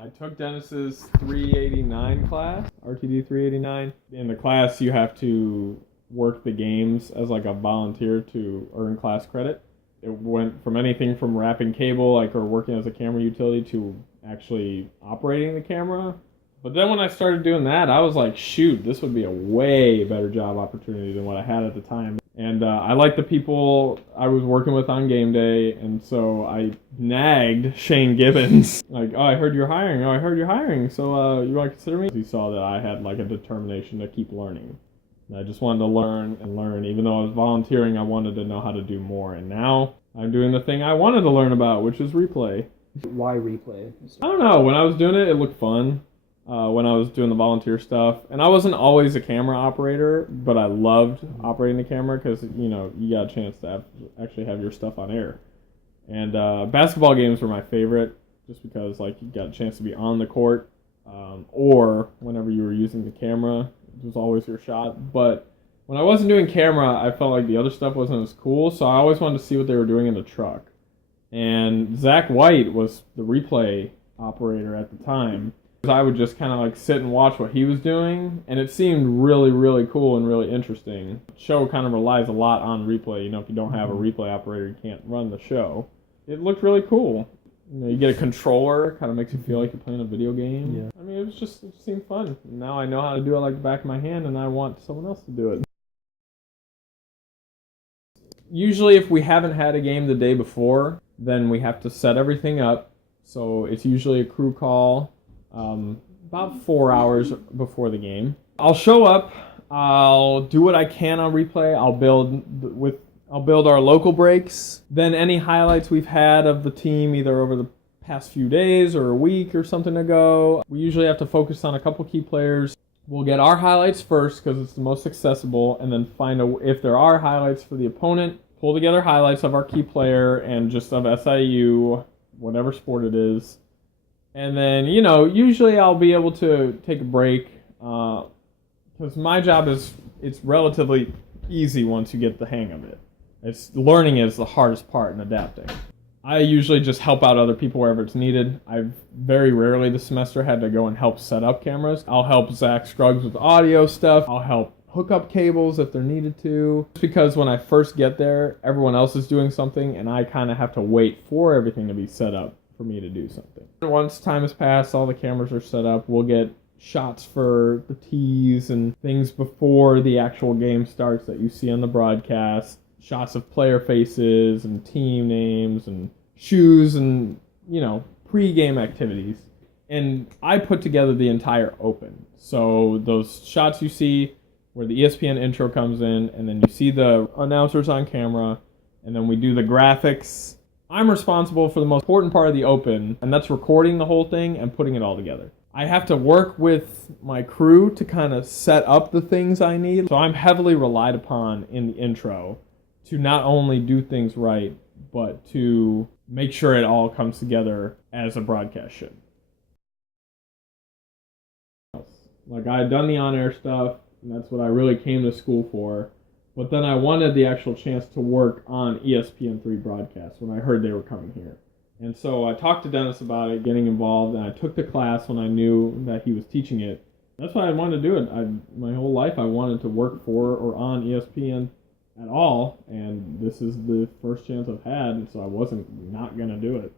I took Dennis's 389 class, RTD 389. In the class, you have to work the games as like a volunteer to earn class credit. It went from anything from wrapping cable, or working as a camera utility, to actually operating the camera. But then when I started doing that, I was like, shoot, this would be a way better job opportunity than what I had at the time. And I liked the people I was working with on game day, and so I nagged Shane Gibbons. Like, oh, I heard you're hiring. So you want to consider me? He saw that I had a determination to keep learning. And I just wanted to learn and learn. Even though I was volunteering, I wanted to know how to do more. And now I'm doing the thing I wanted to learn about, which is replay. Why replay? I don't know. When I was doing it, it looked fun. When I was doing the volunteer stuff. And I wasn't always a camera operator, but I loved operating the camera because, you got a chance to actually have your stuff on air. And basketball games were my favorite just because, you got a chance to be on the court or whenever you were using the camera, it was always your shot. But when I wasn't doing camera, I felt like the other stuff wasn't as cool, so I always wanted to see what they were doing in the truck. And Zach White was the replay operator at the time. I would just kind of sit and watch what he was doing, and it seemed really, really cool and really interesting. The show kind of relies a lot on replay. If you don't have a replay operator, you can't run the show. It looked really cool. You get a controller, kind of makes you feel like you're playing a video game. Yeah. I mean, it just seemed fun. Now I know how to do it like the back of my hand, and I want someone else to do it. Usually, if we haven't had a game the day before, then we have to set everything up. So it's usually a crew call. About 4 hours before the game. I'll show up, I'll do what I can on replay, I'll build our local breaks, then any highlights we've had of the team either over the past few days or a week or something ago. We usually have to focus on a couple key players. We'll get our highlights first because it's the most accessible, and then if there are highlights for the opponent, pull together highlights of our key player and just of SIU, whatever sport it is. And then, usually I'll be able to take a break because my job it's relatively easy once you get the hang of it. Learning is the hardest part in adapting. I usually just help out other people wherever it's needed. I've very rarely this semester had to go and help set up cameras. I'll help Zach Scruggs with audio stuff. I'll help hook up cables if they're needed to. Just because when I first get there, everyone else is doing something and I kind of have to wait for everything to be set up for me to do something. Once time has passed, all the cameras are set up, we'll get shots for the tees and things before the actual game starts that you see on the broadcast, shots of player faces and team names and shoes and, pre-game activities. And I put together the entire open. So those shots you see where the ESPN intro comes in, and then you see the announcers on camera, and then we do the graphics. I'm responsible for the most important part of the open, and that's recording the whole thing and putting it all together. I have to work with my crew to kind of set up the things I need. So I'm heavily relied upon in the intro to not only do things right, but to make sure it all comes together as a broadcast should. I had done the on-air stuff, and that's what I really came to school for. But then I wanted the actual chance to work on ESPN3 broadcasts when I heard they were coming here. And so I talked to Dennis about it, getting involved, and I took the class when I knew that he was teaching it. That's why I wanted to do it. My whole life I wanted to work for or on ESPN at all, and this is the first chance I've had, so I wasn't not going to do it.